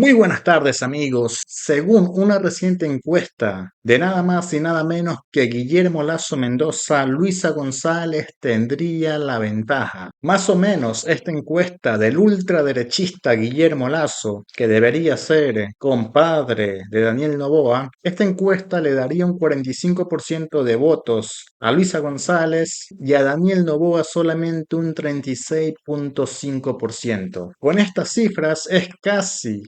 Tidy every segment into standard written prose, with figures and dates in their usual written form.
Muy buenas tardes amigos. Según una reciente encuesta de nada más y nada menos que Guillermo Lasso Mendoza, Luisa González tendría la ventaja. Más o menos esta encuesta del ultraderechista Guillermo Lasso, que debería ser compadre de Daniel Noboa, esta encuesta le daría un 45% de votos a Luisa González y a Daniel Noboa solamente un 36,5%. Con estas cifras es casi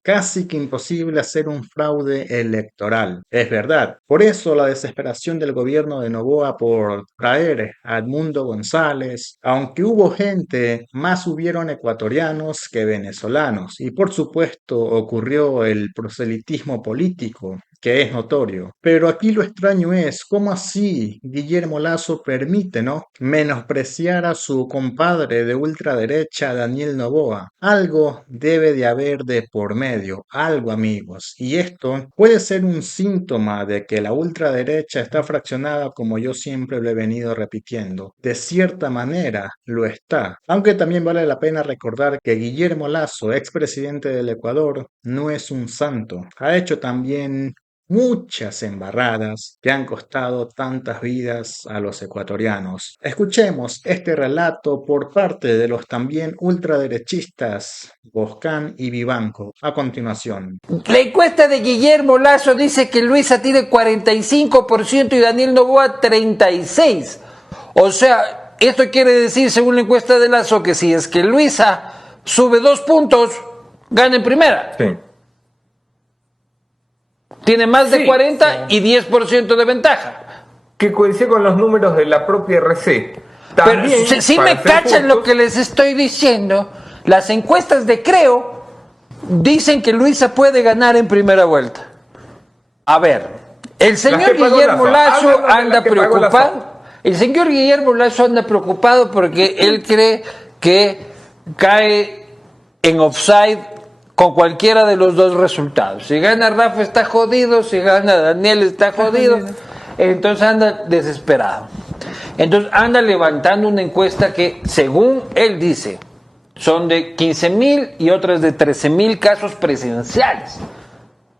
que imposible hacer un fraude electoral. Es verdad. Por eso la desesperación del gobierno de Noboa por traer a Edmundo González, aunque hubo gente, más hubieron ecuatorianos que venezolanos. Y por supuesto ocurrió el proselitismo político, que es notorio. Pero aquí lo extraño es cómo así Guillermo Lasso permite, ¿no?, menospreciar a su compadre de ultraderecha, Daniel Noboa. Algo debe de haber de por medio, algo amigos. Y esto puede ser un síntoma de que la ultraderecha está fraccionada, como yo siempre lo he venido repitiendo. De cierta manera lo está. Aunque también vale la pena recordar que Guillermo Lasso, expresidente del Ecuador, no es un santo. Ha hecho también muchas embarradas que han costado tantas vidas a los ecuatorianos. Escuchemos este relato por parte de los también ultraderechistas Boscán y Vivanco a continuación. La encuesta de Guillermo Lasso dice que Luisa tiene 45% y Daniel Noboa 36%. O sea, esto quiere decir, según la encuesta de Lasso, que si es que Luisa sube 2 puntos, gana en primera. Sí. Tiene más de 40 y 10% de ventaja. Que coincide con los números de la propia RC. También, pero si me cachan lo que les estoy diciendo, las encuestas de Creo dicen que Luisa puede ganar en primera vuelta. A ver, el señor Guillermo Lasso anda preocupado. El señor Guillermo Lasso anda preocupado porque él cree que cae en offside con cualquiera de los dos resultados. Si gana Rafa está jodido, si gana Daniel está jodido. Entonces anda desesperado. Entonces anda levantando una encuesta que, según él dice, son de 15,000 y otras de 13,000 casos presidenciales.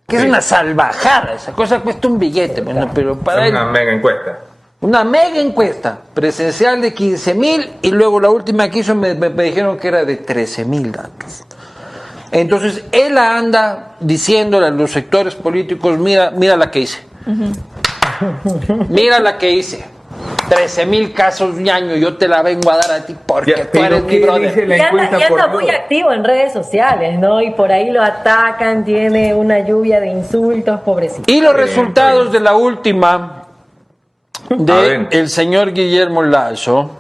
Que es una salvajada, esa cosa cuesta un billete. Bueno, pero para es una mega encuesta. Una mega encuesta presencial de 15,000 y luego la última que hizo me dijeron que era de 13,000 datos. Entonces él anda diciéndole a los sectores políticos, mira la que hice. Mira la que hice. 13,000 casos, ñaño, yo te la vengo a dar a ti porque tú eres mi brother. Y anda muy activo en redes sociales, ¿no? Y por ahí lo atacan, tiene una lluvia de insultos, pobrecito. Y los resultados de la última de el señor Guillermo Lasso,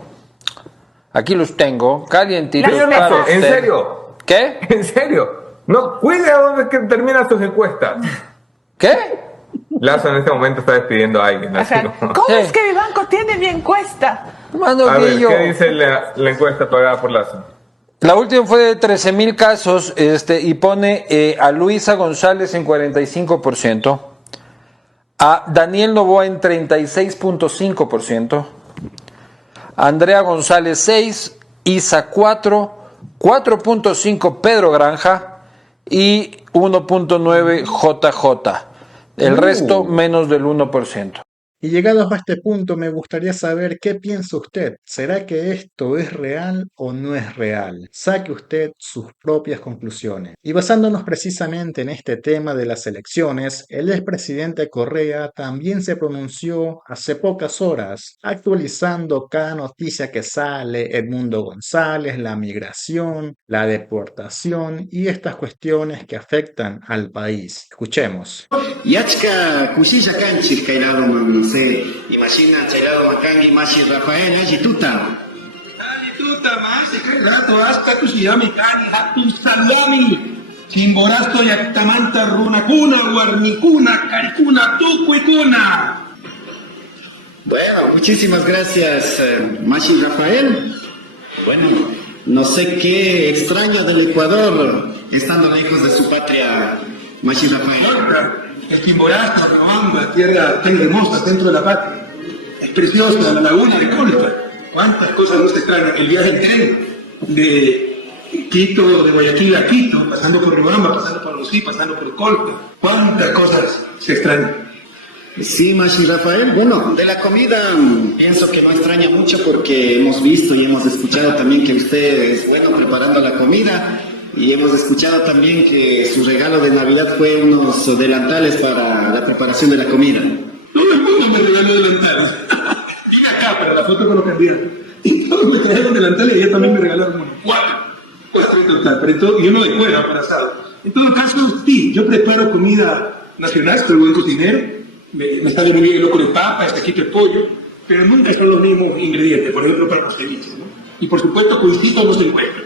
aquí los tengo, calientitos para usted. ¿En serio? ¿Qué? ¿En serio? No, cuide a dónde que terminan sus encuestas. ¿Qué? Lasso en este momento está despidiendo a alguien. ¿Cómo es que Vivanco tiene mi encuesta? A ver, ¿qué dice la encuesta pagada por Lasso? La última fue de 13,000 casos y pone a Luisa González en 45%, a Daniel Noboa en 36,5%, a Andrea González 6%, Isa 4%, 4.5 Pedro Granja y 1.9 JJ. El resto menos del 1%. Y llegados a este punto me gustaría saber qué piensa usted. ¿Será que esto es real o no es real? Saque usted sus propias conclusiones. Y basándonos precisamente en este tema de las elecciones, el expresidente Correa también se pronunció hace pocas horas, actualizando cada noticia que sale, Edmundo González, la migración, la deportación y estas cuestiones que afectan al país. Escuchemos. Imagina Chairado Macangi, Mashi Rafael, Tuta. Tuta, más, rato hasta tu Shirami Kani, Hatu Salami. Chimborasto Yaktamanta Runakuna, Guarnicuna, Caricuna, Tucuicuna. Bueno, muchísimas gracias, Mashi Rafael. Bueno, no sé qué extraño del Ecuador, estando lejos de su patria, Mashi Rafael. El Chimborasto, Riobamba, tierra tan hermosa dentro de la patria. Es preciosa la laguna de Colpa. Cuántas cosas nos extrañan. El viaje en tren de Quito, de Guayaquil a Quito, pasando por Riobamba, pasando por Lucí, pasando por Colca. ¿Cuántas cosas se extrañan? Sí, Mashi Rafael. Bueno, de la comida pienso que no extraña mucho porque hemos visto y hemos escuchado también que usted es bueno preparando la comida y hemos escuchado también que su regalo de Navidad fue unos delantales para la preparación de la comida. Todo el mundo me regaló delantales. Vine acá para la foto con los candidatos. Y todos me trajeron delantales y ella también me regalaron unos 4 en total, pero y uno de cuero para asado. En todo caso, sí, yo preparo comida nacional, soy buen cocinero. Me sale muy bien el loco de papa, el taquito de pollo, pero nunca son los mismos ingredientes, por ejemplo, para los ceviches, ¿no? Y por supuesto, coincido no se encuentra.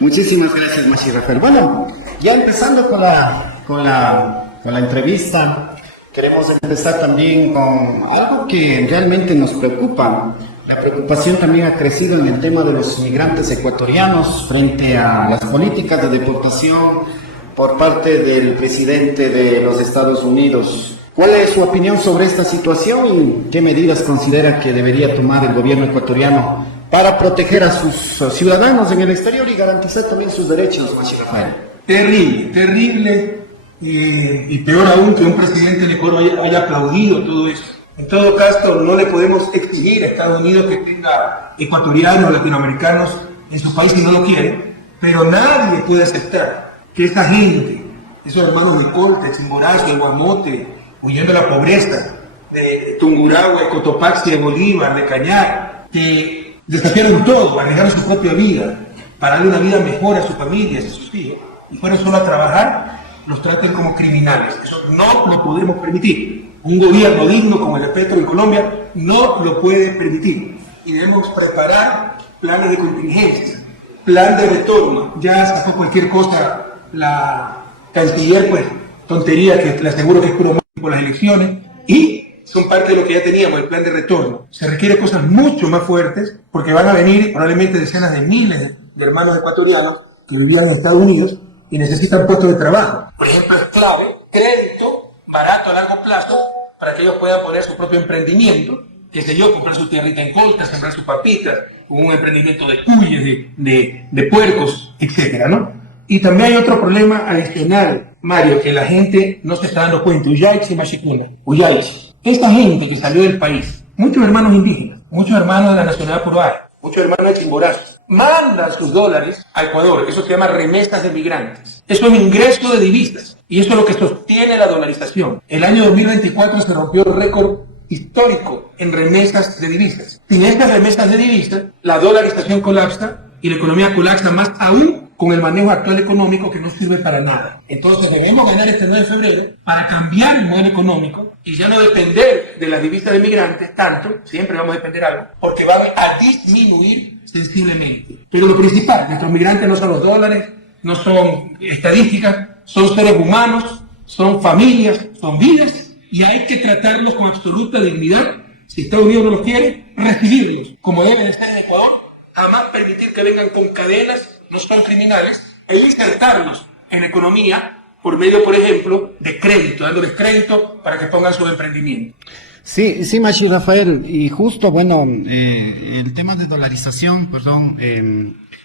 Muchísimas gracias, Mashi Rafael. Bueno, ya empezando con la entrevista, queremos empezar también con algo que realmente nos preocupa. La preocupación también ha crecido en el tema de los migrantes ecuatorianos frente a las políticas de deportación por parte del presidente de los Estados Unidos. ¿Cuál es su opinión sobre esta situación y qué medidas considera que debería tomar el gobierno ecuatoriano para proteger a sus ciudadanos en el exterior y garantizar también sus derechos, Machi Rafael? Terrible, terrible, y peor aún que un presidente en Ecuador haya aplaudido todo eso. En todo caso, no le podemos exigir a Estados Unidos que tenga ecuatorianos, latinoamericanos en su país si no lo quiere, pero nadie puede aceptar que esta gente, esos hermanos de Colta, de Chimborazo, de Guamote, huyendo de la pobreza, de Tungurahua, de Cotopaxi, de Bolívar, de Cañar, que desafiaron todo, arriesgaron su propia vida para darle una vida mejor a sus familias, a sus hijos, y fueron solo a trabajar, los traten como criminales. Eso no lo podemos permitir. Un gobierno digno como el de Petro en Colombia no lo puede permitir. Y debemos preparar planes de contingencia, plan de retorno. Ya sacó cualquier cosa la canciller, pues, tontería que le aseguro que es puro por las elecciones, y son parte de lo que ya teníamos, el plan de retorno. Se requiere cosas mucho más fuertes, porque van a venir probablemente decenas de miles de hermanos ecuatorianos que vivían en Estados Unidos y necesitan puestos de trabajo. Por ejemplo, es clave crédito barato a largo plazo para que ellos puedan poner su propio emprendimiento, qué sé yo, comprar su tierrita en Colta, sembrar sus papitas, un emprendimiento de cuyes, de puercos, etcétera, ¿no? Y también hay otro problema adicional, Mario, que la gente no se está dando cuenta. Uyaichi y Mashicuna. Uyaichi. Esta gente que salió del país, muchos hermanos indígenas, muchos hermanos de la nacionalidad Puruay, muchos hermanos de Chimborazo, mandan sus dólares a Ecuador. Eso se llama remesas de migrantes. Eso es ingreso de divisas. Y eso es lo que sostiene la dolarización. El año 2024 se rompió el récord histórico en remesas de divisas. Sin estas remesas de divisas, la dolarización colapsa y la economía colapsa más aún con el manejo actual económico que no sirve para nada. Entonces debemos ganar este 9 de febrero para cambiar el modelo económico y ya no depender de las divisas de migrantes tanto, siempre vamos a depender algo, porque van a disminuir sensiblemente. Pero lo principal, nuestros migrantes no son los dólares, no son estadísticas, son seres humanos, son familias, son vidas, y hay que tratarlos con absoluta dignidad. Si Estados Unidos no los quiere, recibirlos como deben de ser en Ecuador, jamás permitir que vengan con cadenas, no son criminales, e insertarlos en economía por medio, por ejemplo, de crédito, dándoles crédito para que pongan su emprendimiento. Sí, sí, Mashi Rafael, y justo, bueno, el tema de dolarización,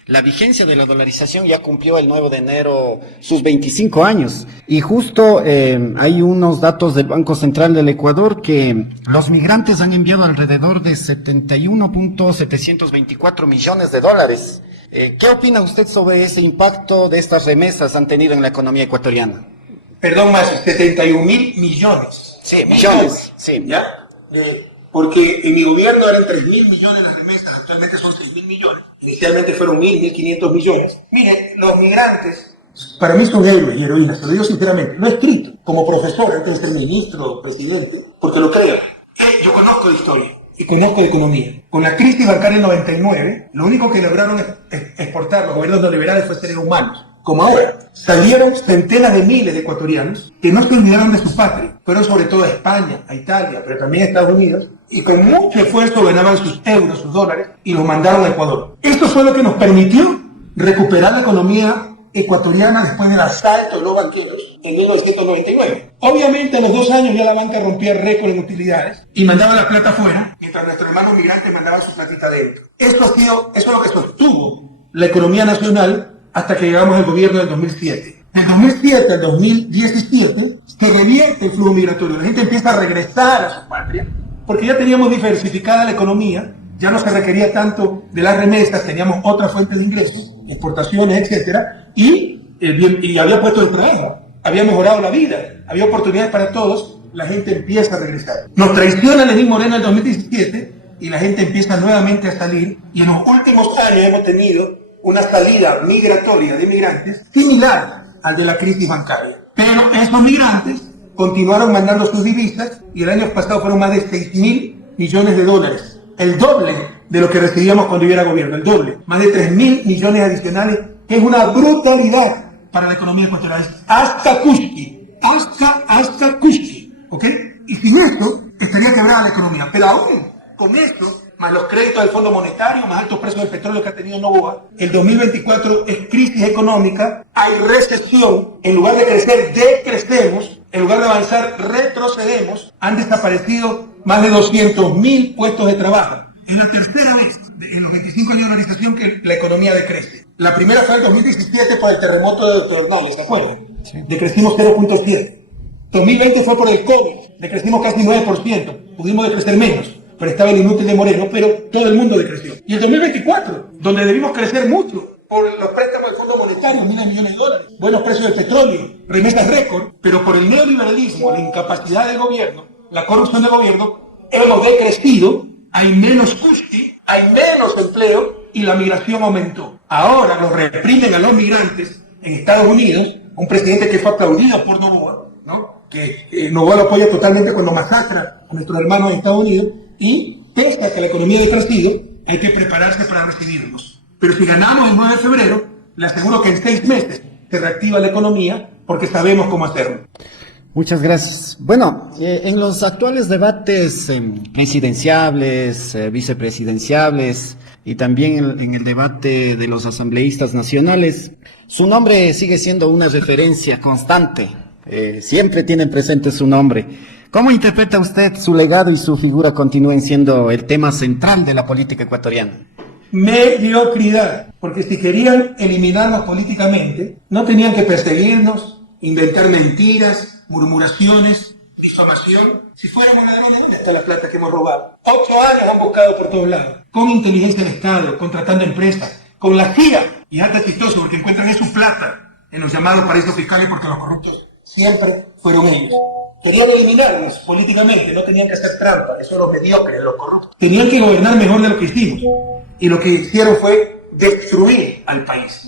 la vigencia de la dolarización ya cumplió el 9 de enero sus 25 años, y justo hay unos datos del Banco Central del Ecuador que los migrantes han enviado alrededor de 71.724 millones de dólares. ¿Qué opina usted sobre ese impacto de estas remesas han tenido en la economía ecuatoriana? Perdón, más 71.000 millones. Sí, millones, sí. ¿Ya? Porque en mi gobierno eran 3.000 millones las remesas, actualmente son 6.000 millones. Inicialmente fueron 1.500 millones. Mire, los migrantes, para mí son héroes y heroínas, se lo digo sinceramente, no escrito, como profesor antes de ser ministro o presidente, porque lo creo. Yo conozco de historia y conozco de economía. Con la crisis bancaria del 99, lo único que lograron exportar los gobiernos neoliberales fue seres humanos. Como ahora, salieron centenas de miles de ecuatorianos que no se olvidaron de su patria. Fueron sobre todo a España, a Italia, pero también a Estados Unidos, y con mucho esfuerzo ganaban sus euros, sus dólares, y los mandaron a Ecuador. Esto fue lo que nos permitió recuperar la economía ecuatoriana después del asalto de los banqueros en 1999. Obviamente, a los 2 años ya la banca rompía récord en utilidades y mandaba la plata afuera, mientras nuestros hermanos migrantes mandaban su platita adentro. Eso es lo que sostuvo la economía nacional hasta que llegamos al gobierno del 2007. Del 2007 al 2017 se revierte el flujo migratorio. La gente empieza a regresar a su patria porque ya teníamos diversificada la economía, ya no se requería tanto de las remesas, teníamos otra fuente de ingresos, exportaciones, etcétera, y había puestos de trabajo, había mejorado la vida, había oportunidades para todos, la gente empieza a regresar. Nos traiciona Lenín Moreno en el 2017 y la gente empieza nuevamente a salir, y en los últimos años hemos tenido una salida migratoria de migrantes similar al de la crisis bancaria. Pero esos migrantes continuaron mandando sus divisas y el año pasado fueron más de 6.000 millones de dólares. El doble de lo que recibíamos cuando yo era gobierno, el doble. Más de 3.000 millones adicionales, que es una brutalidad para la economía ecuatoriana. Hasta Cusqui, hasta Cusqui, ¿ok? Y sin esto estaría quebrada la economía. Pero aún con esto, más los créditos del Fondo Monetario, más altos precios del petróleo que ha tenido Novoa, el 2024 es crisis económica, hay recesión, en lugar de crecer, decrecemos, en lugar de avanzar, retrocedemos, han desaparecido más de 200.000 puestos de trabajo. Es la tercera vez en los 25 años de organización que la economía decrece. La primera fue en el 2017 por el terremoto de Doctor ¿se acuerdan? Sí. Decrecimos 0.7. 2020 fue por el COVID, decrecimos casi 9%, pudimos decrecer menos. Pero estaba el inútil de Moreno, pero todo el mundo decreció. Y el 2024, donde debimos crecer mucho por los préstamos del Fondo Monetario, $1.000 millones de dólares, buenos precios del petróleo, remesas récord, pero por el neoliberalismo, la incapacidad del gobierno, la corrupción del gobierno, hemos decrecido, hay menos Cusqui, hay menos empleo y la migración aumentó. Ahora los reprimen a los migrantes en Estados Unidos, un presidente que fue aplaudido por Novoa, ¿no? Que Novoa lo apoya totalmente cuando masacra a nuestros hermanos en Estados Unidos. Y pese a que la economía ha decrecido, hay que prepararse para recibirlos. Pero si ganamos el 9 de febrero, le aseguro que en 6 meses se reactiva la economía porque sabemos cómo hacerlo. Muchas gracias. Bueno, en los actuales debates presidenciables, vicepresidenciables y también en el debate de los asambleístas nacionales, su nombre sigue siendo una referencia constante. Siempre tienen presente su nombre. ¿Cómo interpreta usted su legado y su figura continúen siendo el tema central de la política ecuatoriana? Mediocridad, porque si querían eliminarnos políticamente, no tenían que perseguirnos, inventar mentiras, murmuraciones, difamación. Si fuéramos ladrones, ¿dónde está la plata que hemos robado? 8 años han buscado por todos lados, con inteligencia del Estado, contratando empresas, con la CIA, y hasta chistoso porque encuentran su plata en los llamados paraísos fiscales porque los corruptos siempre fueron ellos. Querían eliminarnos políticamente, no tenían que hacer trampa, eso los mediocres, los corruptos. Tenían que gobernar mejor de lo que hicimos. Y lo que hicieron fue destruir al país.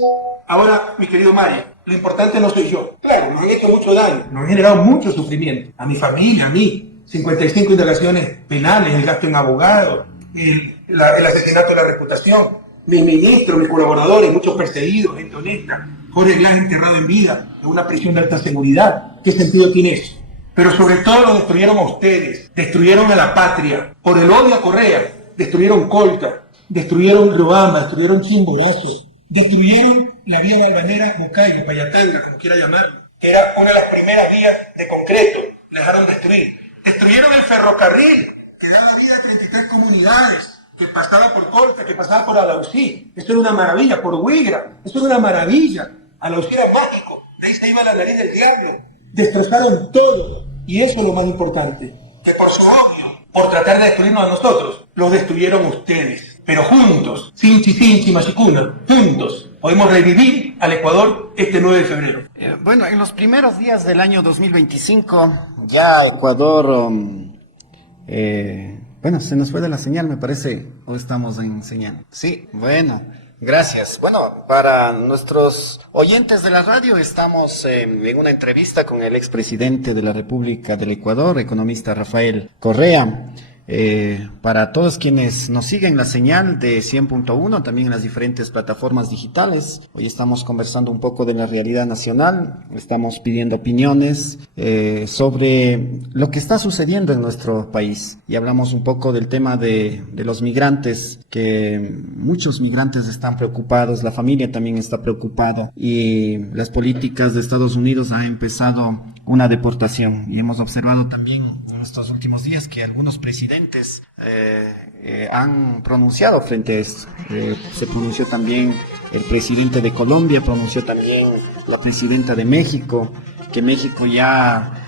Ahora, mi querido Mario, lo importante no soy yo. Claro, nos han hecho mucho daño, nos han generado mucho sufrimiento. A mi familia, a mí. 55 indagaciones penales, el gasto en abogados, el asesinato de la reputación. Mis ministros, mis colaboradores, muchos perseguidos, gente honesta. Jorge Glass enterrado en vida en una prisión de alta seguridad. ¿Qué sentido tiene eso? Pero sobre todo lo destruyeron a ustedes, destruyeron a la patria, por el odio a Correa, destruyeron Colca, destruyeron Riobamba, destruyeron Chimborazo, destruyeron la vía Balvanera, Bucay, Payatanga, como quiera llamarlo, que era una de las primeras vías de concreto, la dejaron destruir. Destruyeron el ferrocarril, que daba vida a 33 comunidades, que pasaba por Colca, que pasaba por Alausí, esto era una maravilla, por Huigra, esto era una maravilla, Alausí era mágico, de ahí se iba la nariz del diablo. Destrozaron todo, y eso es lo más importante, que por su odio, por tratar de destruirnos a nosotros, lo destruyeron ustedes. Pero juntos, Sinchi, Machicuna, juntos, podemos revivir al Ecuador este 9 de febrero. Bueno, en los primeros días del año 2025, ya Ecuador, bueno, se nos fue de la señal, me parece, o estamos en señal. Sí, bueno. Gracias. Bueno, para nuestros oyentes de la radio, estamos en una entrevista con el expresidente de la República del Ecuador, economista Rafael Correa. Para todos quienes nos siguen la señal de 100.1, también en las diferentes plataformas digitales. Hoy estamos conversando un poco de la realidad nacional, estamos pidiendo opiniones sobre lo que está sucediendo en nuestro país. Y hablamos un poco del tema de los migrantes, que muchos migrantes están preocupados, la familia también está preocupada, y las políticas de Estados Unidos han empezado una deportación, y hemos observado también un estos últimos días que algunos presidentes han pronunciado frente a esto. Se pronunció también el presidente de Colombia, pronunció también la presidenta de México, que México ya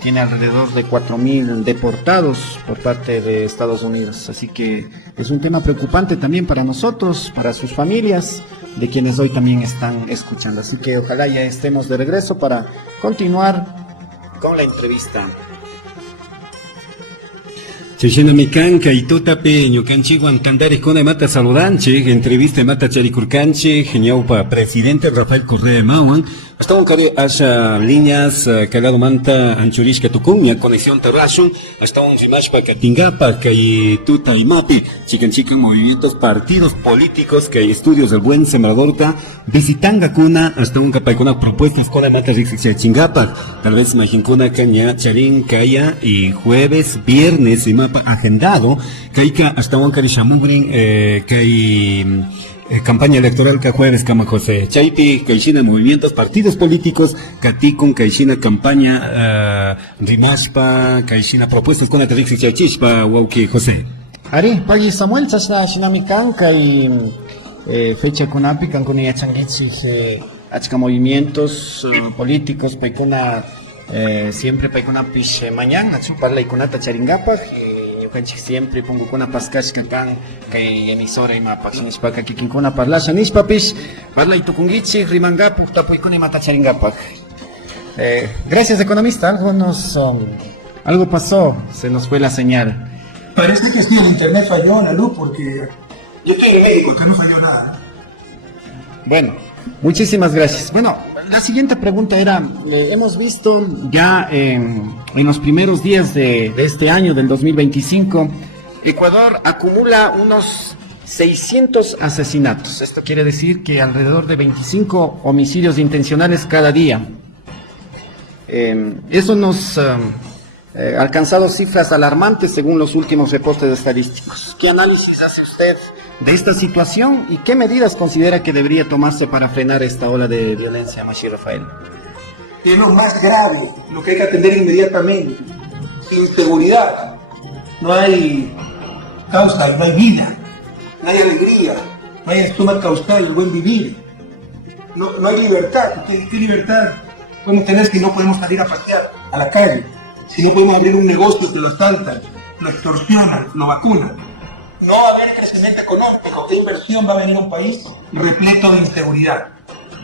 tiene alrededor de 4.000 deportados por parte de Estados Unidos. Así que es un tema preocupante también para nosotros, para sus familias, de quienes hoy también están escuchando. Así que ojalá ya estemos de regreso para continuar con la entrevista. Chaychinamikanka y tutape ñukanchikwan tandarikuna mata saludanchik, entrevista mata charikurkanchik, ñawpa presidente Rafael Correa Mawan, hasta un cari asha líneas calado manta anchurishka tukunya conexión terrashun, hasta un rimashpa katingapa kay tuta y mapi, chicanchica movimientos partidos políticos que estudios del buen sembradorta, visitanga kuna, hasta un capaicuna propuestas con mata rixia chingapa, tal vez majincuna caña charin kaya y jueves, viernes y mapa agendado, kaika hasta un carishamugrin, kay campaña electoral que jueves Kama José Chaipi, Kaishina movimientos, partidos políticos, Katikun, Kaishina campaña, Rimashpa, Kaishina propuestas con Atarixi Chachishpa, Wauki José. Ari, Pagi Samuel, Chasna, Shinamikanka y fecha kunapi, Cancún y Achangitsi, achka movimientos políticos, Paikuna, siempre Paikuna Pish mañana, Chuparla y Kunata Charingapa, siempre pongo kuna paskashka kan kay emisora ima pakshinishpaka kikinkuna parlasha nishpapish parla y tukungichi rimangapu tapuykuna mata charingapak. Gracias, economista. Algo pasó, se nos fue la señal. Parece que sí, el internet falló, la luz, porque yo estoy en México, que no falló nada. Bueno, muchísimas gracias. Bueno, la siguiente pregunta era, hemos visto ya en los primeros días de este año, del 2025, Ecuador acumula unos 600 asesinatos. Esto quiere decir que alrededor de 25 homicidios intencionales cada día. Eso nos ha alcanzado cifras alarmantes según los últimos reportes estadísticos. ¿Qué análisis hace usted de esta situación y qué medidas considera que debería tomarse para frenar esta ola de violencia, Mashi Rafael? Es lo más grave, lo que hay que atender inmediatamente. Inseguridad. No hay causa, no hay vida, no hay alegría, no hay estómago causal, el buen vivir. No hay libertad. ¿Qué libertad podemos tener si no podemos salir a pasear a la calle? Si no podemos abrir un negocio que lo asaltan, lo extorsionan, lo vacunan. No va a haber crecimiento económico. ¿Qué inversión va a venir a un país repleto de inseguridad?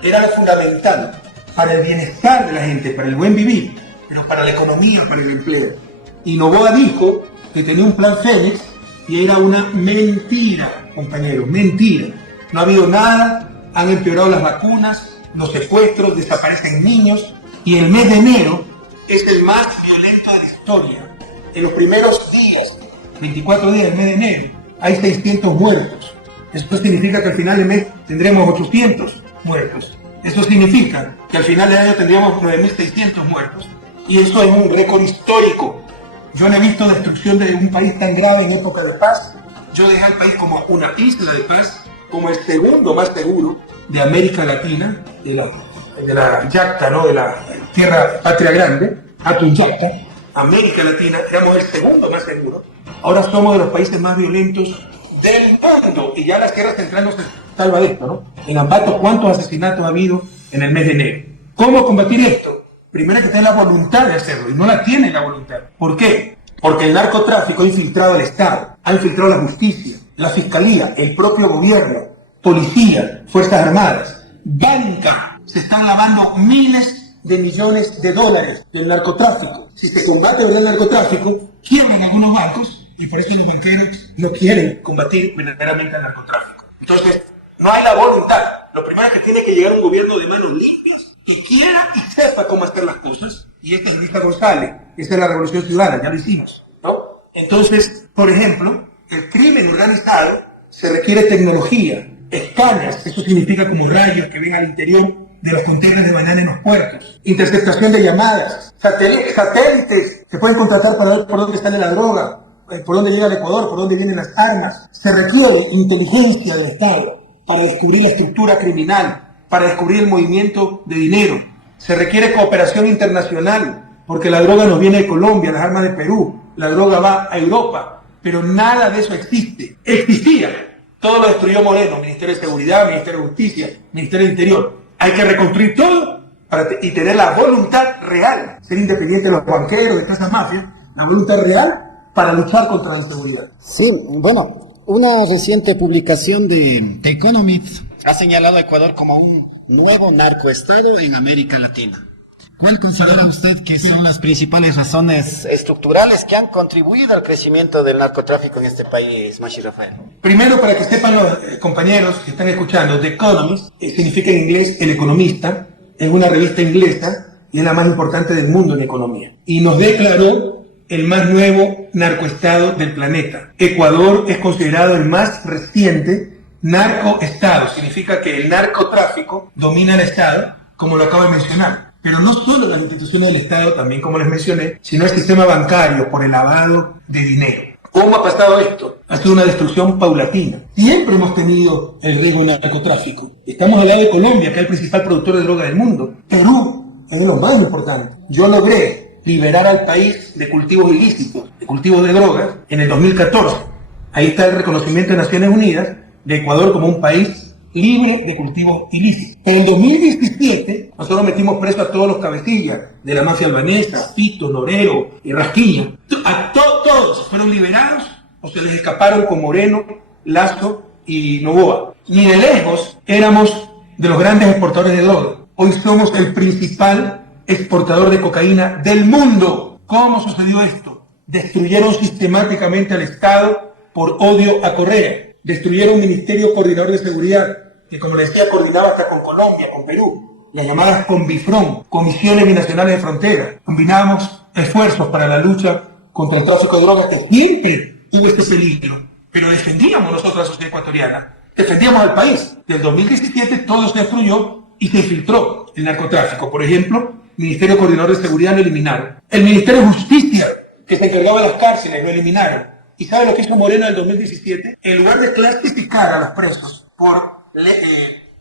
Era lo fundamental para el bienestar de la gente, para el buen vivir, pero para la economía, para el empleo. Y Noboa dijo que tenía un plan Fénix y era una mentira, compañeros, mentira. No ha habido nada, han empeorado las vacunas, los secuestros, desaparecen niños y el mes de enero es el más violento de la historia. En los primeros días, 24 días del mes de enero, hay 600 muertos. Esto significa que al final del mes tendremos 800 muertos. Esto significa que al final del año tendríamos 9.600 muertos. Y eso es un récord histórico. Yo no he visto destrucción de un país tan grave en época de paz. Yo dejé al país como una isla de paz, como el segundo más seguro de América Latina, de la Yacta, ¿no? De la tierra patria grande, Atun Yacta, América Latina, éramos el segundo más seguro. Ahora somos de los países más violentos del mundo y ya la Guerra Central nos salva de esto, ¿no? En Ambato, ¿cuántos asesinatos ha habido en el mes de enero? ¿Cómo combatir esto? Primero hay que tener la voluntad de hacerlo y no la tienen la voluntad. ¿Por qué? Porque el narcotráfico ha infiltrado al Estado, ha infiltrado la justicia, la fiscalía, el propio gobierno, policía, fuerzas armadas, banca. Se están lavando miles de millones de dólares del narcotráfico. Si se combate el narcotráfico, quiebran algunos bancos y por eso los banqueros no quieren combatir verdaderamente el narcotráfico. Entonces, no hay la voluntad. Lo primero es que tiene que llegar un gobierno de manos limpias que quiera y sepa cómo hacer las cosas. Y esta es Lista González, esta es la Revolución Ciudadana, ya lo hicimos, ¿no? Entonces, por ejemplo, el crimen organizado se requiere tecnología, escáneres, eso significa como rayos que ven al interior de los contenedores de banana en los puertos, interceptación de llamadas, satélites se pueden contratar para ver por dónde sale la droga, por dónde llega el Ecuador, por dónde vienen las armas. Se requiere inteligencia del Estado para descubrir la estructura criminal, para descubrir el movimiento de dinero. Se requiere cooperación internacional porque la droga nos viene de Colombia, las armas de Perú, la droga va a Europa, pero nada de eso existe. Existía. Todo lo destruyó Moreno, Ministerio de Seguridad, Ministerio de Justicia, Ministerio de Interior. Hay que reconstruir todo y tener la voluntad real, ser independiente de los banqueros, de todas esas mafias, la voluntad real para luchar contra la inseguridad. Sí, bueno, una reciente publicación de The Economist ha señalado a Ecuador como un nuevo narcoestado en América Latina. ¿Cuál considera usted que son las principales razones estructurales que han contribuido al crecimiento del narcotráfico en este país, Mashi Rafael? Primero, para que sepan los compañeros que están escuchando, The Economist significa en inglés El Economista, es una revista inglesa y es la más importante del mundo en economía. Y nos declaró el más nuevo narcoestado del planeta. Ecuador es considerado el más reciente narcoestado. Significa que el narcotráfico domina el Estado, como lo acabo de mencionar. Pero no solo las instituciones del Estado, también como les mencioné, sino el sistema bancario por el lavado de dinero. ¿Cómo ha pasado esto? Ha sido una destrucción paulatina. Siempre hemos tenido el riesgo del narcotráfico. Estamos al lado de Colombia, que es el principal productor de droga del mundo. Perú es de lo más importante. Yo logré liberar al país de cultivos ilícitos, de cultivos de drogas, en el 2014. Ahí está el reconocimiento de Naciones Unidas de Ecuador como un país libre de cultivos ilícitos. En el 2017, nosotros metimos preso a todos los cabecillas de la mafia albanesa, Fito, Norero y Rasquilla. Todos fueron liberados o se les escaparon con Moreno, Lazo y Noboa. Ni de lejos éramos de los grandes exportadores de droga. Hoy somos el principal exportador de cocaína del mundo. ¿Cómo sucedió esto? Destruyeron sistemáticamente al Estado por odio a Correa. Destruyeron un Ministerio Coordinador de Seguridad, que como les decía, coordinaba hasta con Colombia, con Perú, las llamadas CONBIFRON, Comisiones Binacionales de Frontera. Combinábamos esfuerzos para la lucha contra el tráfico de drogas, que siempre tuvo este peligro, pero defendíamos nosotros a la sociedad ecuatoriana, defendíamos al país. Del 2017 todo se destruyó y se infiltró el narcotráfico. Por ejemplo, Ministerio Coordinador de Seguridad lo eliminaron. El Ministerio de Justicia, que se encargaba de las cárceles, lo eliminaron. ¿Y sabe lo que hizo Moreno en el 2017? En lugar de clasificar a los presos por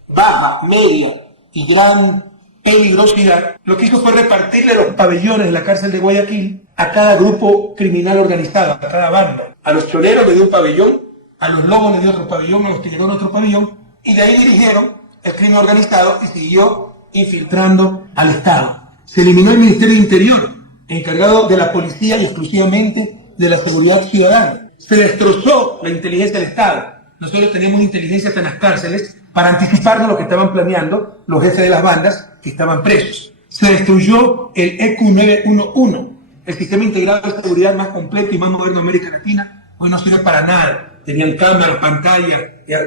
baja, media y gran peligrosidad, lo que hizo fue repartirle los pabellones de la cárcel de Guayaquil a cada grupo criminal organizado, a cada banda. A los choleros le dio un pabellón, a los lobos le dio otro pabellón, a los tiburones otro pabellón, y de ahí dirigieron el crimen organizado y siguió infiltrando al Estado. Se eliminó el Ministerio de Interior, encargado de la policía y exclusivamente de la seguridad ciudadana. Se destrozó la inteligencia del Estado. Nosotros teníamos inteligencia hasta en las cárceles para anticiparnos lo que estaban planeando los jefes de las bandas que estaban presos. Se destruyó el EQ 911, el sistema integrado de seguridad más completo y más moderno de América Latina. Hoy no sirve para nada. Tenían cámaras, pantallas,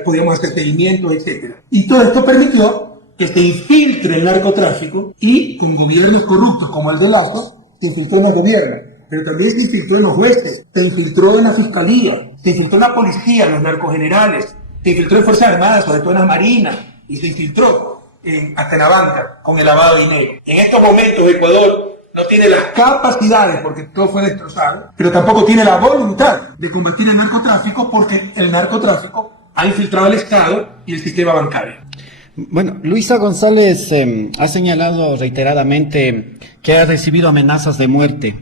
podíamos hacer seguimientos, etc. Y todo esto permitió que se infiltre el narcotráfico y con gobiernos corruptos como el de Lazo, se infiltró en los gobiernos. Pero también se infiltró en los jueces, se infiltró en la fiscalía, se infiltró en la policía, en los narcogenerales, se infiltró en Fuerzas Armadas, sobre todo en la Marina, y se infiltró hasta en la banca con el lavado de dinero. En estos momentos Ecuador no tiene las capacidades, porque todo fue destrozado, pero tampoco tiene la voluntad de combatir el narcotráfico, porque el narcotráfico ha infiltrado al Estado y el sistema bancario. Bueno, Luisa González ha señalado reiteradamente que ha recibido amenazas de muerte.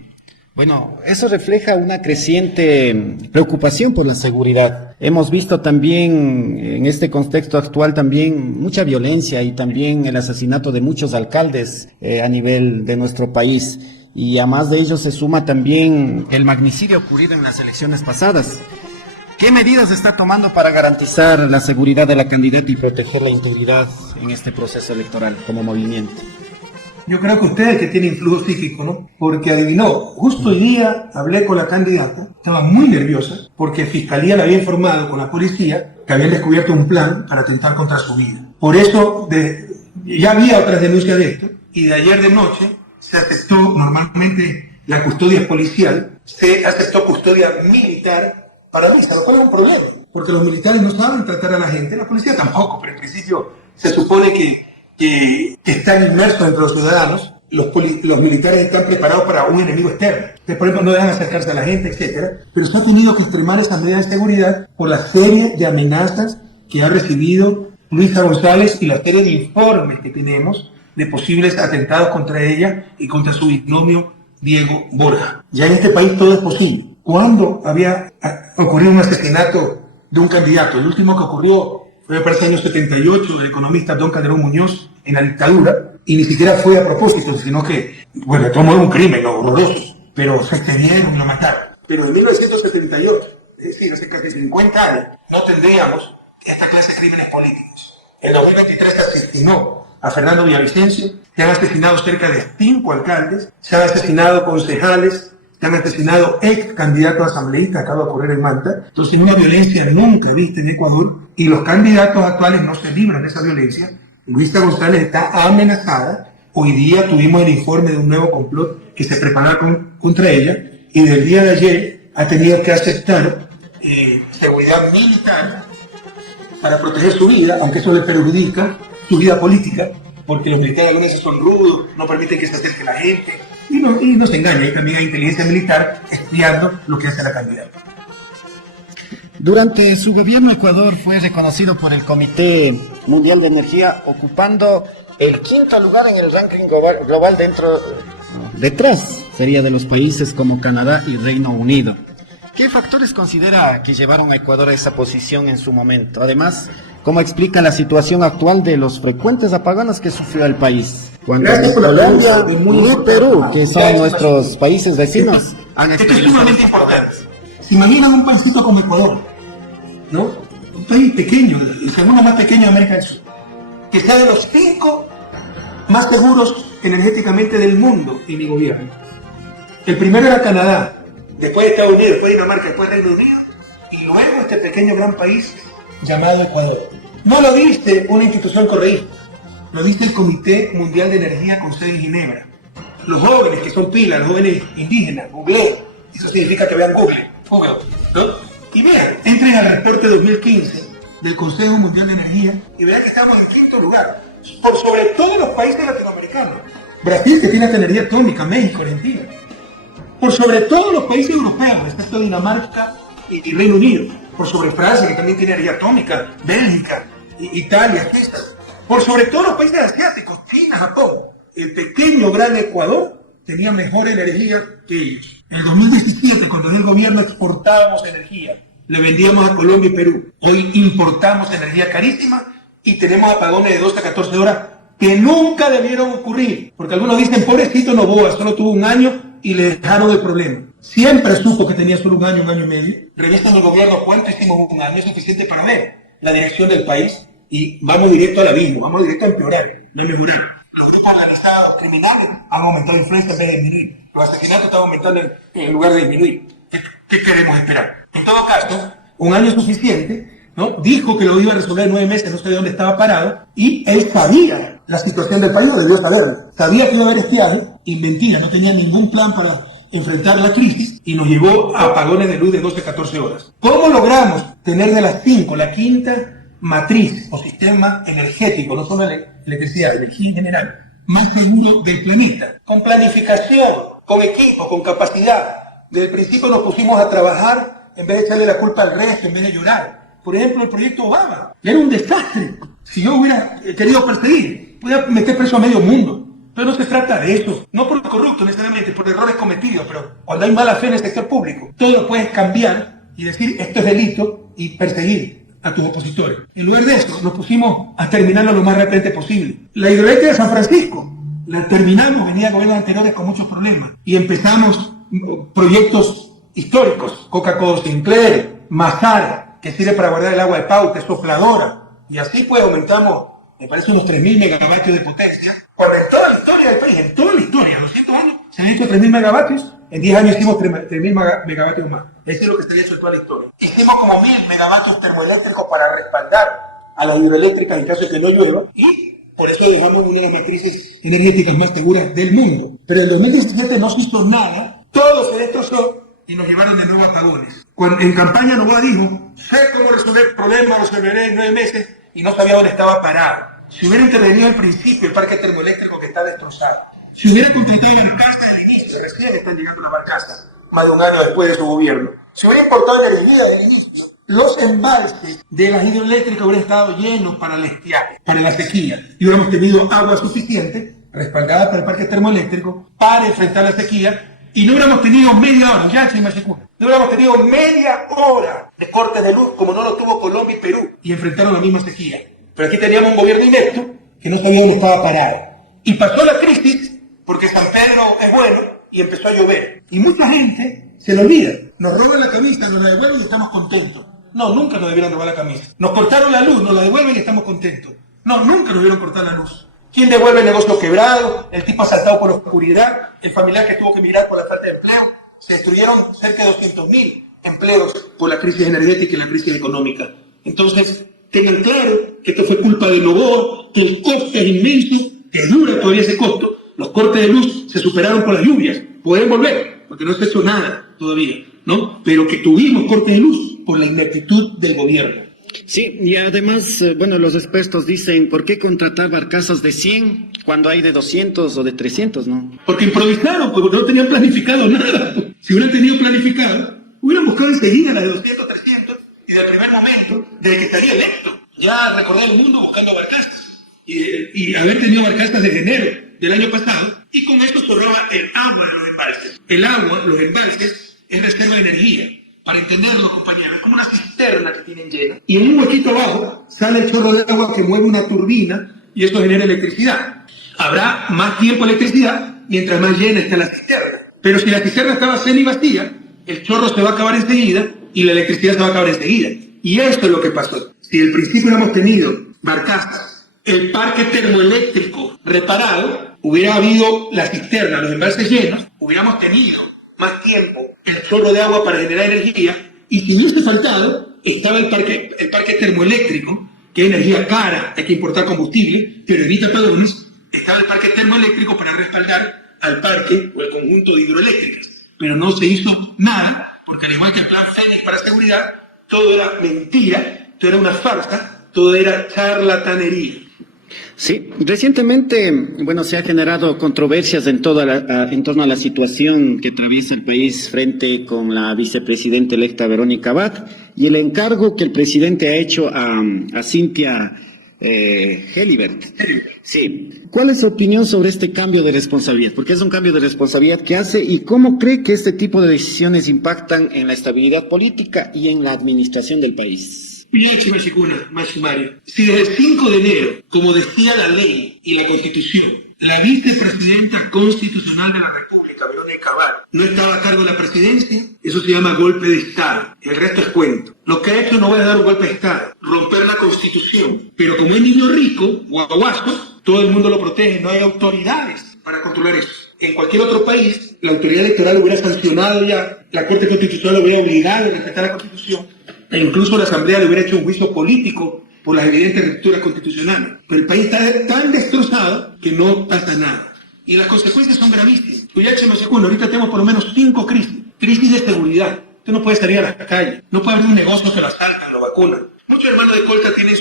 Bueno, eso refleja una creciente preocupación por la seguridad. Hemos visto también en este contexto actual también mucha violencia y también el asesinato de muchos alcaldes a nivel de nuestro país. Y además de ello se suma también el magnicidio ocurrido en las elecciones pasadas. ¿Qué medidas está tomando para garantizar la seguridad de la candidata y proteger la integridad en este proceso electoral como movimiento? Yo creo que usted es el que tiene influjo psíquico, ¿no? Porque adivinó, justo hoy día hablé con la candidata, estaba muy nerviosa, porque Fiscalía le había informado con la policía que habían descubierto un plan para atentar contra su vida. Por eso, ya había otras denuncias de esto, y de ayer de noche se aceptó, normalmente la custodia policial, se aceptó custodia militar para misa, lo cual es un problema, porque los militares no saben tratar a la gente, la policía tampoco, pero en principio se supone que están inmersos entre los ciudadanos, los militares están preparados para un enemigo externo. Entonces, por ejemplo, no dejan acercarse a la gente, etc. Pero se ha tenido que extremar esas medidas de seguridad por la serie de amenazas que ha recibido Luisa González y la serie de informes que tenemos de posibles atentados contra ella y contra su binomio Diego Borja. Ya en este país todo es posible. ¿Cuándo había ocurrido un asesinato de un candidato? El último que ocurrió fue para el año 78, el economista Don Calderón Muñoz, en la dictadura, y ni siquiera fue a propósito, sino que, bueno, de todo modo un crimen, ¿no? Horroroso, pero se extendieron y lo mataron. Pero en 1978, es decir, hace casi 50 años, no tendríamos esta clase de crímenes políticos. En 2023 se asesinó a Fernando Villavicencio, se han asesinado cerca de 5 alcaldes, se han asesinado concejales, se han asesinado ex candidatos asambleístas, acaba de ocurrir en Manta. Entonces, una violencia nunca vista en Ecuador, y los candidatos actuales no se libran de esa violencia. Luisa González está amenazada. Hoy día tuvimos el informe de un nuevo complot que se preparaba contra ella, y del día de ayer ha tenido que aceptar seguridad militar para proteger su vida, aunque eso le perjudica su vida política, porque los militares algunos veces son rudos, no permiten que se acerque la gente, y no se engaña. Y también hay inteligencia militar estudiando lo que hace la candidata. Durante su gobierno, Ecuador fue reconocido por el Comité Mundial de Energía, ocupando el 5º lugar en el ranking global detrás sería de los países como Canadá y Reino Unido. ¿Qué factores considera que llevaron a Ecuador a esa posición en su momento? Además, ¿cómo explica la situación actual de los frecuentes apagones que sufrió el país? Cuando ni Colombia ni Perú, que son nuestros países vecinos, han Esto es sumamente importante. ¿Se imaginan un paísito como Ecuador? ¿No? Un país pequeño, el segundo más pequeño de América del Sur, que sea de los 5 más seguros energéticamente del mundo en mi gobierno. El primero era Canadá, después Estados Unidos, después Dinamarca, después Reino Unido, y luego este pequeño gran país llamado Ecuador. No lo dice una institución correísta, lo dice el Comité Mundial de Energía con sede en Ginebra. Los jóvenes que son pilas, los jóvenes indígenas, Google, eso significa que vean Google, ¿no? Y vean, entren al reporte 2015 del Consejo Mundial de Energía y verán que estamos en 5º lugar, por sobre todos los países latinoamericanos. Brasil, que tiene energía atómica, México, Argentina. Por sobre todos los países europeos, excepto Dinamarca y Reino Unido. Por sobre Francia, que también tiene energía atómica, Bélgica, Italia, por sobre todos los países asiáticos, China, Japón. El pequeño gran Ecuador tenía mejor energía que ellos. En el 2017, cuando en el gobierno exportábamos energía, le vendíamos a Colombia y Perú. Hoy importamos energía carísima y tenemos apagones de 12 a 14 horas que nunca debieron ocurrir. Porque algunos dicen, pobrecito Noboa, solo tuvo 1 año y le dejaron el problema. Siempre supo que tenía solo 1 año y medio. Revisan el gobierno cuánto hicimos 1 año, es suficiente para ver la dirección del país y vamos directo al abismo, vamos directo a empeorar, no a mejorar. Los grupos organizados criminales han aumentado influencia en vez de disminuir. Los asesinatos están aumentando en lugar de disminuir. ¿Qué queremos esperar? En todo caso, 1 año es suficiente, ¿no? Dijo que lo iba a resolver en 9 meses, no sé de dónde estaba parado, y él sabía la situación del país, debió saberlo. Sabía que iba a haber estiaje, y mentira, no tenía ningún plan para enfrentar la crisis, y nos llevó a apagones de luz de 12 a 14 horas. ¿Cómo logramos tener de las 5 la 5ª matriz o sistema energético, no solo electricidad, energía en general, más seguro del planeta? Con planificación, con equipo, con capacidad. Desde el principio nos pusimos a trabajar en vez de echarle la culpa al resto, en vez de llorar. Por ejemplo, el proyecto Obama era un desastre. Si yo hubiera querido perseguir, podía meter preso a medio mundo. Pero no se trata de eso, no por corrupto necesariamente, por errores cometidos, pero cuando hay mala fe en el sector público, todo lo puedes cambiar y decir esto es delito y perseguir a tus opositores. En lugar de eso, nos pusimos a terminarlo lo más rápidamente posible. La hidroeléctrica de San Francisco, la terminamos, venía gobiernos anteriores con muchos problemas, y empezamos proyectos históricos, Coca-Cola Sinclair, Mazara, que sirve para guardar el agua de pauta, sopladora, y así pues aumentamos, me parece, unos 3.000 megavatios de potencia, cuando en toda la historia del país, en toda la historia, 200 años, se han hecho 3.000 megavatios, en 10 años hicimos 3.000 megavatios más. Eso es lo que se ha hecho en toda la historia. Hicimos como 1.000 megavatios termoeléctricos para respaldar a las hidroeléctricas en caso de que no llueva, y por eso dejamos una de las matrices energéticas más seguras del mundo. Pero en 2017 no se hizo nada, todo se destrozó y nos llevaron de nuevo a apagones. Cuando en campaña Noboa dijo, sé cómo resolver el problema, lo resolveré en 9 meses, y no sabía dónde estaba parado. Si hubiera intervenido al principio el parque termoeléctrico que está destrozado, si hubiera contratado a Barcaza al inicio, recién están llegando las barcazas, más de 1 año después de su gobierno, si hubiera importado energía del inicio, los embalses de las hidroeléctricas hubieran estado llenos para el estiaje, para la sequía, y hubiéramos tenido agua suficiente respaldada por el parque termoeléctrico, para enfrentar la sequía, y no hubiéramos tenido media hora, ya se me no hubiéramos tenido media hora de cortes de luz como no lo tuvo Colombia y Perú, y enfrentaron la misma sequía. Pero aquí teníamos un gobierno inepto que no sabía dónde estaba parado. Y pasó la crisis porque San Pedro es bueno y empezó a llover. Y mucha gente se lo olvida. Nos roban la camisa, nos la devuelven y estamos contentos. No, nunca nos debieron robar la camisa. Nos cortaron la luz, nos la devuelven y estamos contentos. No, nunca nos debieron cortar la luz. ¿Quién devuelve el negocio quebrado? El tipo asaltado por la oscuridad, el familiar que tuvo que emigrar por la falta de empleo. Se destruyeron cerca de 200.000 empleos por la crisis energética y la crisis económica. Entonces, tengan claro que esto fue culpa de Novoa, que el coste es inmenso, que dura todavía ese costo. Los cortes de luz se superaron por las lluvias. Pueden volver, porque no se ha hecho nada todavía, ¿no? Pero que tuvimos cortes de luz por la ineptitud del gobierno. Sí, y además, bueno, los expertos dicen, ¿por qué contratar barcazas de 100 cuando hay de 200 o de 300, no? Porque improvisaron, porque no tenían planificado nada. Si hubieran tenido planificado, hubieran buscado enseguida las de 200, 300, y del primer momento, desde que estaría electo, ya recorrer el mundo buscando barcazas. Y haber tenido barcazas desde enero del año pasado, y con esto se roba el agua de los embalses. El agua, los embalses, es reserva de energía. Para entenderlo, compañeros, es como una cisterna que tienen llena, y en un huequito abajo sale el chorro de agua que mueve una turbina, y esto genera electricidad. Habrá más tiempo electricidad mientras más llena está la cisterna. Pero si la cisterna estaba semi vacía, el chorro se va a acabar enseguida, y la electricidad se va a acabar enseguida. Y esto es lo que pasó. Si al principio hubiéramos tenido barcazas, el parque termoeléctrico reparado, hubiera habido la cisterna, los embalses llenos, hubiéramos tenido más tiempo el chorro de agua para generar energía, y si hubiese faltado, estaba el parque termoeléctrico, que es energía cara, hay que importar combustible, pero evita apagones, estaba el parque termoeléctrico para respaldar al parque o el conjunto de hidroeléctricas. Pero no se hizo nada, porque al igual que el plan Fénix para seguridad, todo era mentira, todo era una farsa, todo era charlatanería. Sí, recientemente, bueno, se ha generado controversias en torno a la situación que atraviesa el país frente con la vicepresidenta electa Verónica Abad y el encargo que el presidente ha hecho a Cynthia Helibert. Sí. ¿Cuál es su opinión sobre este cambio de responsabilidad? Porque es un cambio de responsabilidad que hace, y cómo cree que este tipo de decisiones impactan en la estabilidad política y en la administración del país. Si desde el 5 de enero, como decía la ley y la Constitución, la vicepresidenta constitucional de la República, Verónica Abad, no estaba a cargo de la presidencia, eso se llama golpe de Estado. El resto es cuento. Lo que ha hecho no va a dar un golpe de Estado, romper la Constitución. Pero como es niño rico, guaguasco, todo el mundo lo protege, no hay autoridades para controlar eso. En cualquier otro país, la autoridad electoral hubiera sancionado ya, la Corte Constitucional lo hubiera obligado a respetar la Constitución, e incluso la Asamblea le hubiera hecho un juicio político por las evidentes rupturas constitucionales. Pero el país está tan destrozado que no pasa nada. Y las consecuencias son gravísimas. Ahorita tenemos por lo menos 5 crisis. Crisis de seguridad. Usted no puede salir a la calle. No puede abrir un negocio que lo asaltan, lo vacunan. Muchos hermanos de Colca tienen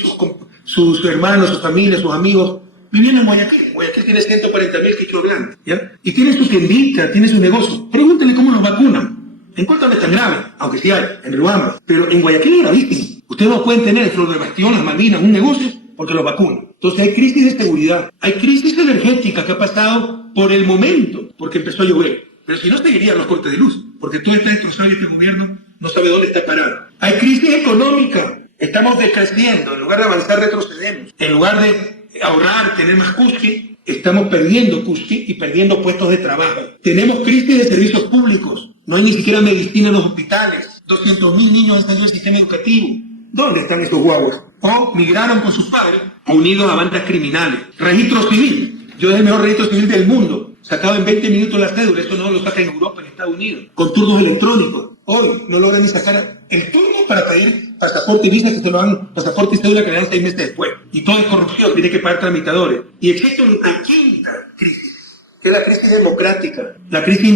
sus hermanos, sus familias, sus amigos viviendo en Guayaquil. Guayaquil tiene 140.000 quichua blanco, ¿ya? Y tiene su tiendita, tiene su negocio. Pregúntenle cómo los vacunan. En Colca no es tan grave, aunque sí hay, en Riobamba. Pero en Guayaquil es gravísimo. Ustedes no pueden tener el Flor de Bastión, las Malvinas, un negocio, porque los vacunan. Entonces hay crisis de seguridad. Hay crisis energética que ha pasado por el momento, porque empezó a llover. Pero si no, seguirían los cortes de luz, porque todo está destrozado y este gobierno no sabe dónde está parado. Hay crisis económica. Estamos decreciendo. En lugar de avanzar, retrocedemos. En lugar de ahorrar, tener más cusque, estamos perdiendo cusque y perdiendo puestos de trabajo. Tenemos crisis de servicios públicos. No hay ni siquiera medicina en los hospitales. 200.000 niños han salido del sistema educativo. ¿Dónde están estos guaguas? O migraron con sus padres unidos a bandas criminales. Registro civil. Yo es el mejor registro civil del mundo. Sacado en 20 minutos la cédula. Eso no lo saca en Europa, en Estados Unidos. Con turnos electrónicos. Hoy no logran ni sacar el turno para pedir pasaporte y visa, que se lo dan, pasaporte y cédula que le dan 6 meses después. Y todo es corrupción. Tiene que pagar tramitadores. Y existe una quinta crisis, que es la crisis democrática, la crisis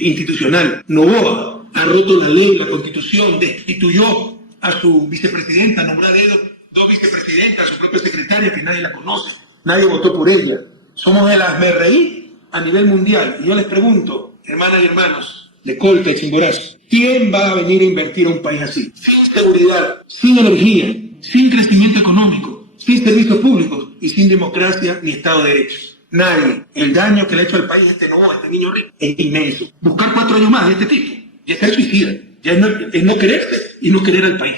institucional. Novoa ha roto la ley, la Constitución, destituyó a su vicepresidenta, nombró a dedo 2 vicepresidentas, a su propia secretaria, que nadie la conoce, nadie votó por ella. Somos de las MRI a nivel mundial. Y yo les pregunto, hermanas y hermanos de Colca y Chimborazo, ¿quién va a venir a invertir a un país así? Sin seguridad, sin energía, sin crecimiento económico, sin servicios públicos y sin democracia ni Estado de Derecho. Nadie. El daño que le ha hecho al país este niño rico, es inmenso. Buscar 4 años más de este tipo, ya está suicida. Ya es no quererse y no querer al país.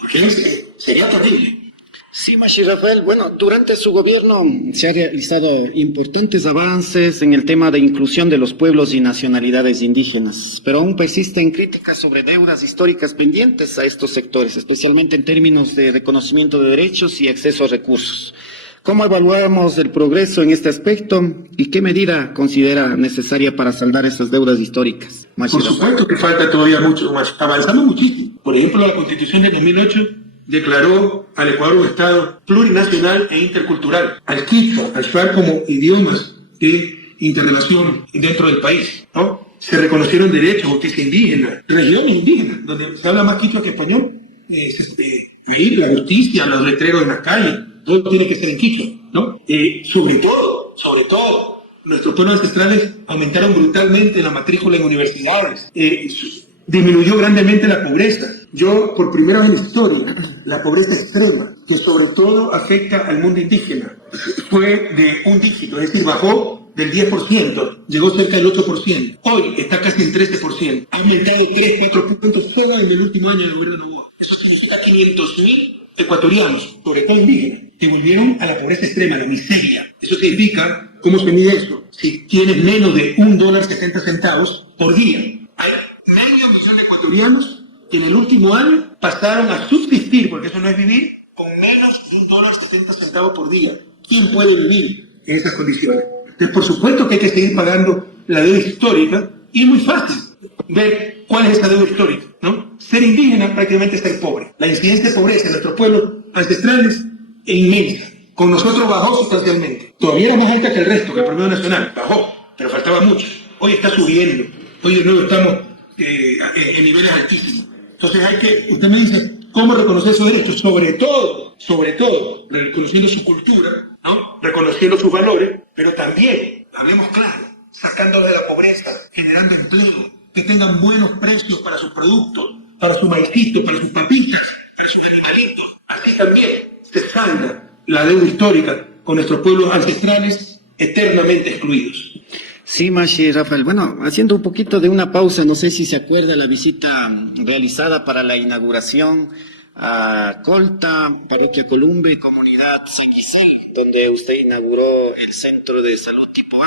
Porque sería terrible. Sí, Mashi Rafael, bueno, durante su gobierno se han realizado importantes avances en el tema de inclusión de los pueblos y nacionalidades indígenas, pero aún persisten críticas sobre deudas históricas pendientes a estos sectores, especialmente en términos de reconocimiento de derechos y acceso a recursos. ¿Cómo evaluamos el progreso en este aspecto y qué medida considera necesaria para saldar esas deudas históricas? Por supuesto que falta todavía mucho más. Avanzamos muchísimo. Por ejemplo, la Constitución de 2008 declaró al Ecuador un Estado plurinacional e intercultural, al quichua, al shuar como idiomas de interrelación dentro del país, ¿no? Se reconocieron derechos, justicia indígena, regiones indígenas, donde se habla más quichua que español, ahí la justicia, los letreros en las calles, todo tiene que ser en quichua, ¿no? Sobre todo, nuestros pueblos ancestrales aumentaron brutalmente la matrícula en universidades, disminuyó grandemente la pobreza. Yo, por primera vez en la historia, la pobreza extrema, que sobre todo afecta al mundo indígena, fue de un dígito, es decir, bajó del 10%, llegó cerca del 8%. Hoy está casi en 13%. Ha aumentado 3-4 puntos solo en el último año del gobierno de Noboa. Eso significa 500.000 ecuatorianos, sobre todo indígenas, que volvieron a la pobreza extrema, a la miseria. Eso significa, ¿cómo se mide esto? Si tienes menos de $1.70 por día. Hay medio millón de ecuatorianos que en el último año pasaron a subsistir, porque eso no es vivir, con menos de $1.70 por día. ¿Quién puede vivir en esas condiciones? Entonces, por supuesto que hay que seguir pagando la deuda histórica, y es muy fácil ver cuál es esa deuda histórica, ¿no? Ser indígena prácticamente es ser pobre. La incidencia de pobreza en nuestros pueblos ancestrales es inmensa. Con nosotros bajó sustancialmente. Todavía era más alta que el resto, que el promedio nacional. Bajó, pero faltaba mucho. Hoy está subiendo. Hoy de nuevo estamos en niveles altísimos. Entonces usted me dice, ¿cómo reconocer esos derechos? Sobre todo, reconociendo su cultura, ¿no? Reconociendo sus valores, pero también, hablemos claro, sacándolos de la pobreza, generando empleo, que tengan buenos precios para sus productos, para su maicito, para sus papitas, para sus animalitos. Así también se salda la deuda histórica con nuestros pueblos ancestrales eternamente excluidos. Sí, Mashi Rafael. Bueno, haciendo un poquito de una pausa, no sé si se acuerda la visita realizada para la inauguración a Colta, Parroquia Columbe, Comunidad San Giselle, donde usted inauguró el Centro de Salud Tipo A.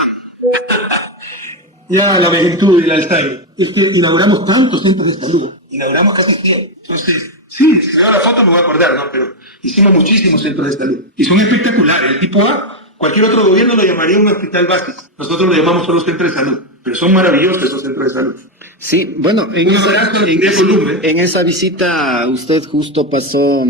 Ya la juventud y el Alzheimer. Es que inauguramos tantos centros de salud. Inauguramos casi 100. Entonces, sí, si me da la foto me voy a acordar, ¿no? Pero hicimos muchísimos centros de salud. Y son espectaculares. El tipo A, cualquier otro gobierno lo llamaría un hospital básico. Nosotros lo llamamos solo centros de salud. Pero son maravillosos esos centros de salud. Sí, bueno, en esa visita usted justo pasó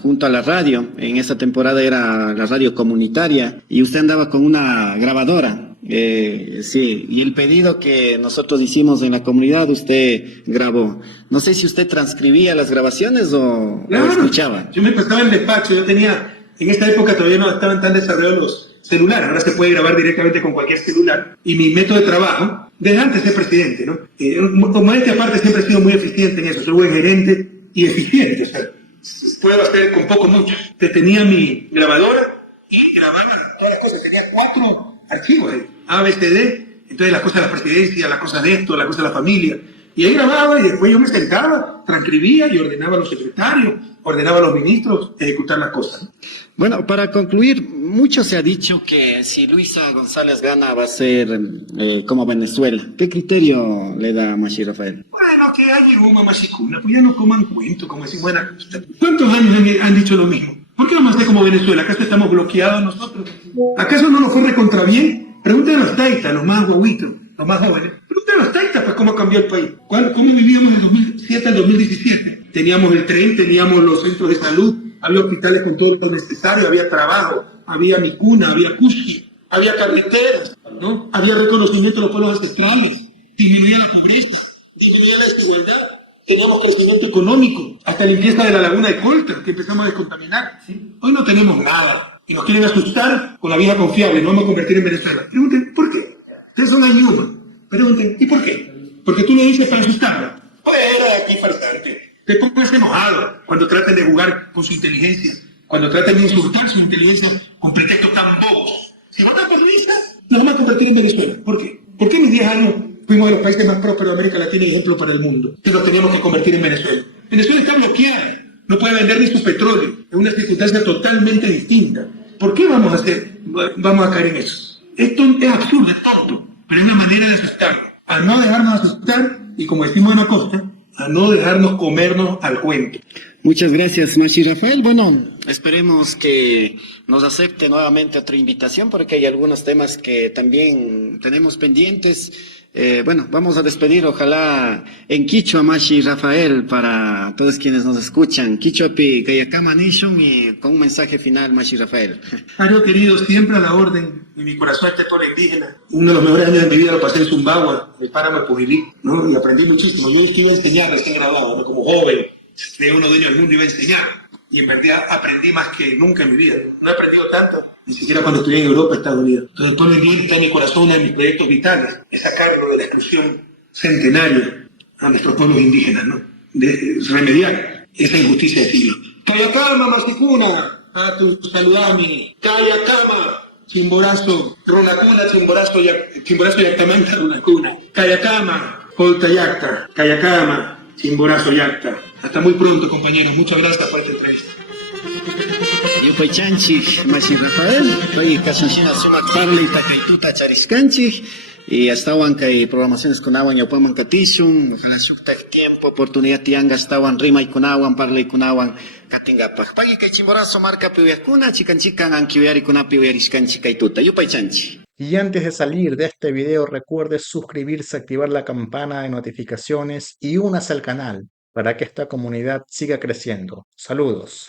junto a la radio. En esa temporada era la radio comunitaria y usted andaba con una grabadora. Sí, y el pedido que nosotros hicimos en la comunidad usted grabó. No sé si usted transcribía las grabaciones o escuchaba. Yo me pasaba en el despacho, en esta época todavía no estaban tan desarrollados los celulares, ahora se puede grabar directamente con cualquier celular. Y mi método de trabajo, desde antes de ser presidente, ¿no? Como esta parte siempre he sido muy eficiente en eso, soy buen gerente y eficiente, o sea, puedo hacer con poco mucho. Tenía mi grabadora y grababa todas las cosas, tenía 4 archivos ahí. A, B, C, D, entonces las cosas de la presidencia, las cosas de esto, las cosas de la familia. Y ahí grababa y después yo me sentaba, transcribía y ordenaba a los secretarios, ordenaba a los ministros ejecutar las cosas. Bueno, para concluir, mucho se ha dicho que si Luisa González gana va a ser como Venezuela. ¿Qué criterio le da a Mashi Rafael? Bueno, que hay una machicuna, pues ya no coman cuento, como decir, bueno, ¿cuántos años han dicho lo mismo? ¿Por qué vamos a ser como Venezuela? ¿Acaso estamos bloqueados nosotros? ¿Acaso no nos fue recontra bien? Pregúntenle a los taitas, los más guaguitos, los más jóvenes. Pregúntenle a los taitas, pues, cómo cambió el país. ¿Cómo vivíamos del 2007 al 2017? Teníamos el tren, teníamos los centros de salud, había hospitales con todo lo necesario, había trabajo, había micuna, había cusqui, había carreteras, ¿no? Había reconocimiento de los pueblos ancestrales, disminuía la pobreza, disminuía la desigualdad, teníamos crecimiento económico, hasta limpieza de la laguna de Colta, que empezamos a descontaminar, ¿sí? Hoy no tenemos nada. Y nos quieren asustar con la vieja confiable, no vamos a convertir en Venezuela. Pregunten, ¿por qué? Ustedes son ayunos. Pregunten, ¿y por qué? Porque tú lo dices para asustarla. Pues era de aquí farsante. Te pongas enojado cuando traten de jugar con su inteligencia, cuando traten de insultar su inteligencia con pretextos tan bobos. Si vos no permitas, nos vamos a convertir en Venezuela. ¿Por qué? ¿Por qué en mis 10 años fuimos de los países más prósperos de América Latina y ejemplo para el mundo? Y nos teníamos que convertir en Venezuela. Venezuela está bloqueada, no puede vender ni su petróleo, es una circunstancia totalmente distinta. ¿Por qué vamos a caer en eso? Esto es absurdo, es tonto, pero es una manera de asustarnos. A no dejarnos asustar y, como decimos en la costa, a no dejarnos comernos al cuento. Muchas gracias, Machi Rafael. Bueno, esperemos que nos acepte nuevamente otra invitación porque hay algunos temas que también tenemos pendientes. Bueno, vamos a despedir, ojalá en Quichua, Machi Rafael, para todos quienes nos escuchan. Quichuapi, Kayakama Nation, y con un mensaje final, Machi Rafael. Mario querido, siempre a la orden, y mi corazón está todo indígena. Uno de los mejores años de mi vida lo pasé en Zumbagua, el páramo de Pujilí, ¿no? Y aprendí muchísimo. Yo iba a enseñar recién graduado, ¿no? Como joven, de uno dueño del mundo iba a enseñar. Y en verdad aprendí más que nunca en mi vida. No he aprendido tanto, ni siquiera cuando estudié en Europa, Estados Unidos. Entonces el pueblo indígena está en mi corazón, uno de mis proyectos vitales, es sacarlo de la exclusión centenaria a nuestros pueblos indígenas, ¿no? De remediar esa injusticia de siglo. Kayakama, Masicuna, a tu saludami. Kayakama, Chimborazo, Runacuna, Chimborazo, Yactamanta, Runacuna. Kayakama, Coltayacta, Kayakama, Chimborazo, Yacta. Hasta muy pronto, compañeros. Muchas gracias por esta entrevista. Yo soy Chanchi, Machi Rafael, soy Casanchina Sumac Parley, Takaituta Chariscanchi, y hasta Huanca y programaciones con Aguan, Yapuaman Catishun, ojalá sukta tiempo, oportunidad tianga, hasta Aguan, Rima y con Aguan, Parley con Aguan, Katingapag. Pagi kay Chimborazo, marca Piuyacuna, Chicanchican, Anquiviari con Apiuyariscanchi Kaituta. Yo soy Chanchi. Y antes de salir de este video, recuerde suscribirse, activar la campana de notificaciones y únase al canal para que esta comunidad siga creciendo. Saludos.